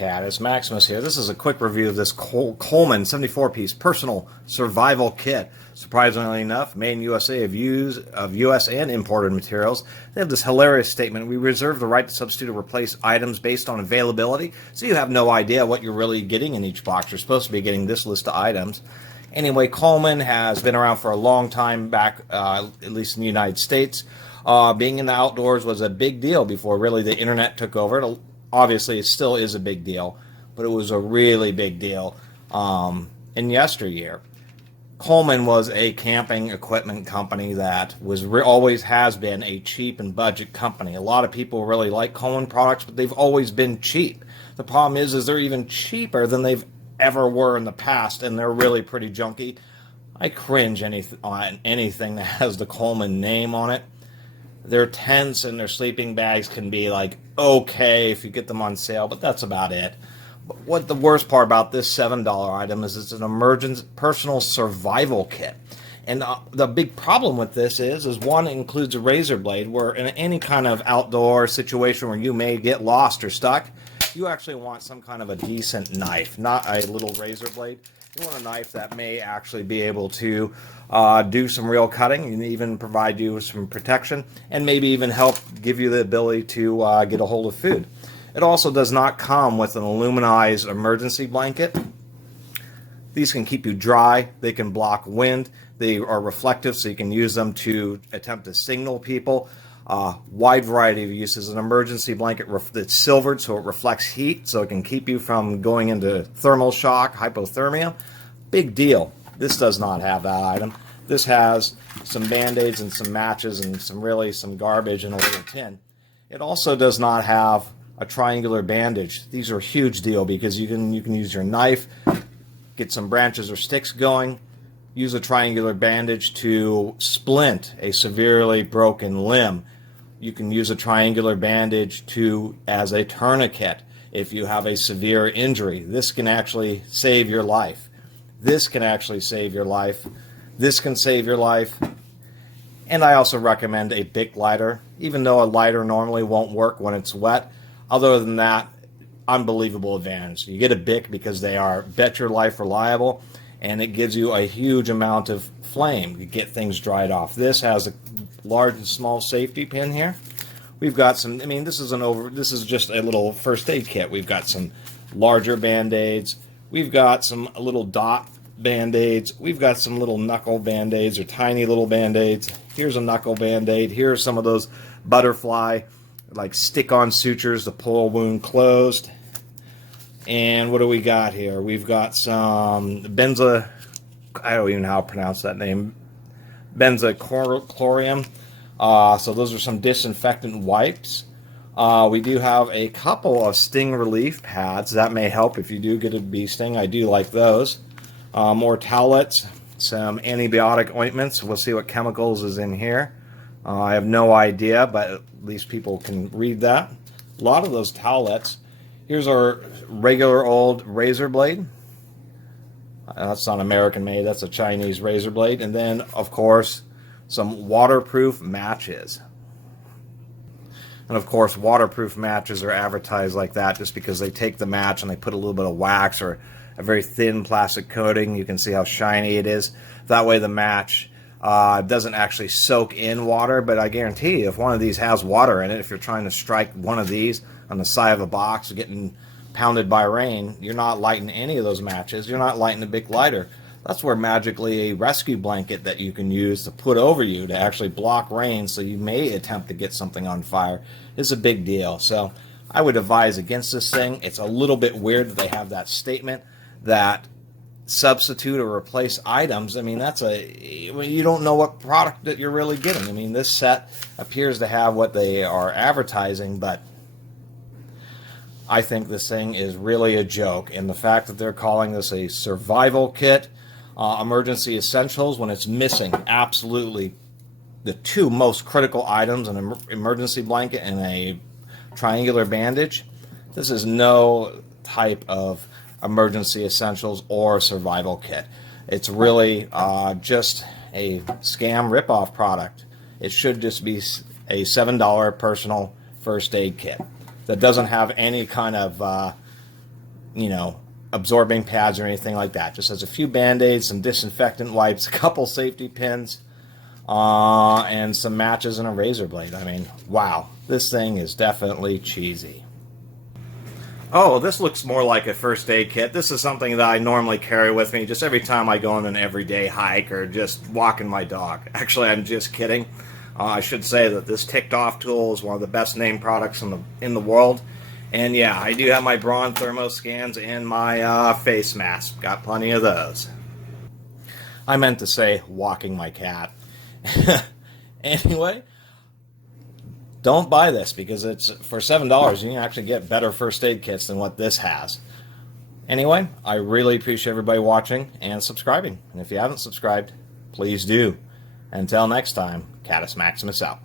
Cat. It's Maximus here. This is a quick review of this Coleman 74-piece personal survival kit. Surprisingly enough, made in USA of U.S. and imported materials. They have this hilarious statement: we reserve the right to substitute or replace items based on availability, so you have no idea what you're really getting in each box. You're supposed to be getting this list of items. Anyway, Coleman has been around for a long time back, at least in the United States. Being in the outdoors was a big deal before really the internet took over. Obviously, it still is a big deal, but it was a really big deal in yesteryear. Coleman was a camping equipment company that was always has been a cheap and budget company. A lot of people really like Coleman products, but they've always been cheap. The problem is they're even cheaper than they've ever were in the past, and they're really pretty junky. I cringe on anything that has the Coleman name on it. Their tents and their sleeping bags can be like okay if you get them on sale, but that's about it. But what the worst part about this $7 item is it's an emergency personal survival kit. And the big problem with this is one, it includes a razor blade, where in any kind of outdoor situation where you may get lost or stuck, you actually want some kind of a decent knife, not a little razor blade. You want a knife that may actually be able to do some real cutting and even provide you with some protection, and maybe even help give you the ability to get a hold of food. It also does not come with an aluminized emergency blanket. These can keep you dry, they can block wind, they are reflective so you can use them to attempt to signal people. Wide variety of uses. An emergency blanket that's silvered so it reflects heat, so it can keep you from going into thermal shock, hypothermia. Big deal. This does not have that item. This has some band-aids and some matches and some garbage in a little tin. It also does not have a triangular bandage. These are a huge deal because you can use your knife, get some branches or sticks going, use a triangular bandage to splint a severely broken limb. You can use a triangular bandage as a tourniquet if you have a severe injury. This can actually save your life. This can actually save your life. This can save your life. And I also recommend a Bic lighter, even though a lighter normally won't work when it's wet. Other than that, unbelievable advantage. You get a Bic because they are bet your life reliable, and it gives you a huge amount of flame to get things dried off. This has a large and small safety pin here. We've got some, this is just a little first aid kit. We've got some larger band-aids. We've got some little dot band-aids. We've got some little knuckle band-aids or tiny little band-aids. Here's a knuckle band-aid. Here's some of those butterfly, like stick-on sutures to pull a wound closed. And what do we got here? We've got some I don't even know how to pronounce that name, benzochlorium. So those are some disinfectant wipes. We do have a couple of sting relief pads. That may help if you do get a bee sting. I do like those. More towelettes, some antibiotic ointments. We'll see what chemicals is in here. I have no idea, but at least people can read that. A lot of those towelettes. Here's our regular old razor blade. That's not American made, that's a Chinese razor blade. And then, of course, some waterproof matches. And of course, waterproof matches are advertised like that just because they take the match and they put a little bit of wax or a very thin plastic coating. You can see how shiny it is. That way the match doesn't actually soak in water, but I guarantee you, if one of these has water in it, if you're trying to strike one of these on the side of a box getting pounded by rain, you're not lighting any of those matches. You're not lighting a big lighter. That's where magically a rescue blanket that you can use to put over you to actually block rain so you may attempt to get something on fire is a big deal. So I would advise against this thing. It's a little bit weird that they have that statement that substitute or replace items. You don't know what product that you're really getting. This set appears to have what they are advertising, but I think this thing is really a joke, and the fact that they're calling this a survival kit, emergency essentials, when it's missing absolutely the two most critical items, an emergency blanket and a triangular bandage. This is no type of emergency essentials or survival kit. It's really just a scam ripoff product. It should just be a $7 personal first aid kit that doesn't have any kind of absorbing pads or anything like that. Just has a few band-aids, some disinfectant wipes, a couple safety pins, and some matches and a razor blade. I mean, wow, this thing is definitely cheesy. Oh, this looks more like a first aid kit. This is something that I normally carry with me just every time I go on an everyday hike or just walking my dog. Actually, I'm just kidding. I should say that this ticked off tool is one of the best named products in the world. And yeah, I do have my Braun thermoscans and my face mask. Got plenty of those. I meant to say walking my cat. Anyway, don't buy this because it's for $7. You can actually get better first aid kits than what this has. Anyway, I really appreciate everybody watching and subscribing. And if you haven't subscribed, please do. Until next time, Catus Maximus out.